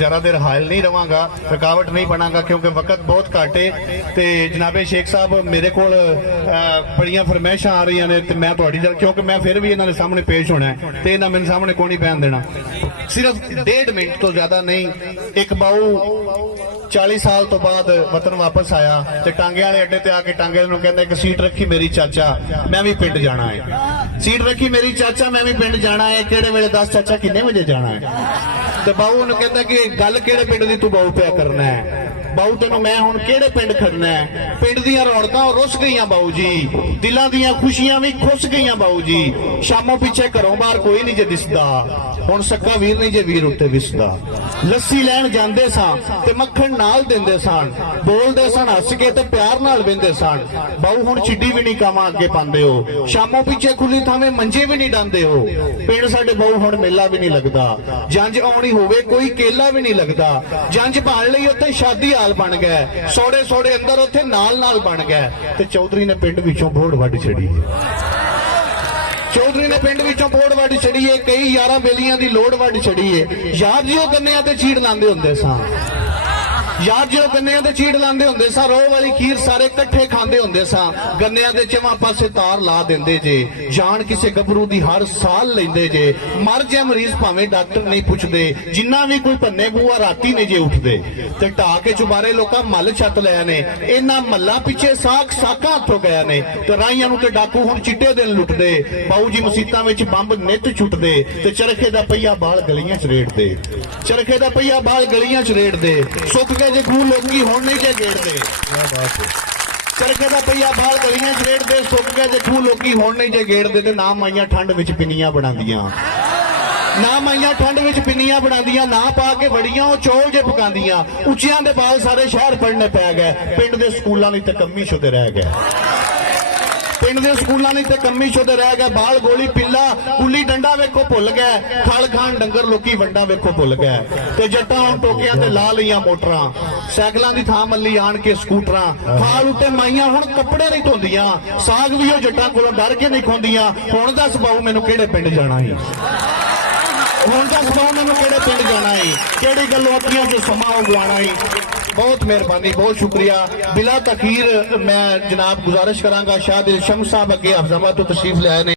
ज़्यादा देर हायल नहीं रवांगा, रुकावट नहीं बनांगा क्योंकि वक्त बहुत घट है। तो जनाबे शेख साहब मेरे को बड़ियां फरमाइशां आ रही ने, मैं क्योंकि मैं फिर भी इन्होंने सामने पेश होना है तो इन्हें मेरे सामने को नहीं पैन देना। सिर्फ 1.5 मिनट तो ज्यादा नहीं। एक बाऊ 40 साल तो बाद वतन वापस आया ते टांगे वाले अड्डे ते आके टांगे नूं कहंदा एक सीट रखी मेरी चाचा, मैं भी पिंड जाना है। सीट रखी मेरी चाचा, मैं भी पिंड जाना है। किहड़े वेले दस चाचा किन्ने बजे जाना है? ते बाऊ नूं कहंदा कि गल किहड़े पिंड दी तू बाऊ पिया करना है? बाऊ तेनों मैं हुण किहड़े पिंड खड़ना है? पिंड दियां रौनकां रुस गईयां बाऊ जी, दिलां दियां खुशियां भी खुस गईयां बाऊ जी। शामों पिछे घरों बाहर कोई नहीं जे दिसदा, हुण सक्का वीर नहीं जे वीर उत्ते विसदा। लस्सी लैण जांदे सां ते मक्खण नाल दिंदे सन, बोलदे सन हस के ते प्यार नाल बिंदे सन। बाऊ हुण चिड्डी भी नहीं कामां अगे पांदे हो, शामों पिछे खुली थावें मंजे भी नहीं डांदे हो। पिंड साडे बाऊ हुण मेला भी नहीं लगदा, जंज आउणी होवे कोई केला भी नहीं लगदा। जंज भाण लई उत्थे शादी हाल बन गया, सोड़े सोड़े अंदर उत्थे नाल नाल बन गया। ते चौधरी ने पिंड विचों बोड़ वड्ड छड़ी, चौधरी ने पिंड विचों बोड़ वड्ड छड़ी है। कई 11 बेलियां दी लोड़ वड्ड छड़ी है। याद जी गन्नियां ते चीड़ लांदे हुंदे सां, यार जो गन्नियां ते चीड़ लांदे हुंदे सा, रोह वाली खीर सारे कट्ठे खांदे हुंदे सा। गन्नियां दे चवां पासे तार ला दिंदे जे, जान किसे गभरू दी हर साल लेंदे जे। मर जाए मरीज भावें डॉक्टर नहीं पुछदे, जिन्ना भी कोई भन्ने बूआ राती नहीं जे उठदे। ते ढा के चुबारे लोकां मल छत लिया ने, इन्हां मल्लां पिछे साख साकां हत्थों गया ने। ते राहियां नूं ते डाकू हुण चिट्टे दिन लुटदे, बाऊ जी मसीतां विच बंब नित छुटदे। ते चरखे दा पहिया बाल गलियां च रेड़दे, चरखे दा पहिया बाल गलियां च रेड़दे। सुक गए जे खूह लोकी हुण नहीं जे गेड़दे, चरखे दा पहिया बाल गलियां च रेड़दे। सुक गए जे खूह लोकी हुण नहीं जे गेड़दे। ते नाम आईयां ठंड विच पिन्नियां बनांदियां, ना माइया ठंड विच पिन्नियां बनांदियां, ना पा के वड़ियां ओ चौल जे पकांदियां। उच्चियां दे बाल सारे शहर पढ़ने पै गए, पिंड दे स्कूलां लई ते कम्मी शुदे रह गए। पिंड दे स्कूलां लई ते कम्मी शुदे रह गए। बाल गोली पिल्ला गुल्ली डंडा वेखो भुल गए, खल खान डंगर लोकी वंडा वेखो भुल गए। ते जट्टां हुण टोकियां ते ला लईयां मोटरां, साइकलां दी थां मल्ली आण के स्कूटरां। खाल उत्ते माइयां हुण कपड़े नहीं धोंदियां, साग भी ओ जट्टां कोलों डर के नहीं खोंदियां। हुण दस बाऊ मैनूं किहड़े पिंड जाना ही, हुण दस बाऊ मैनूं किहड़े पिंड जाना ही, किहड़ी गल्लों अखियां च समा गवाना ही। बहुत मेहरबानी, बहुत शुक्रिया। बिला तखीर मैं जनाब गुजारिश करांगा शाह दिल शम्स साहब अगे हफ्जाबाद तो तशरीफ ले आए ने।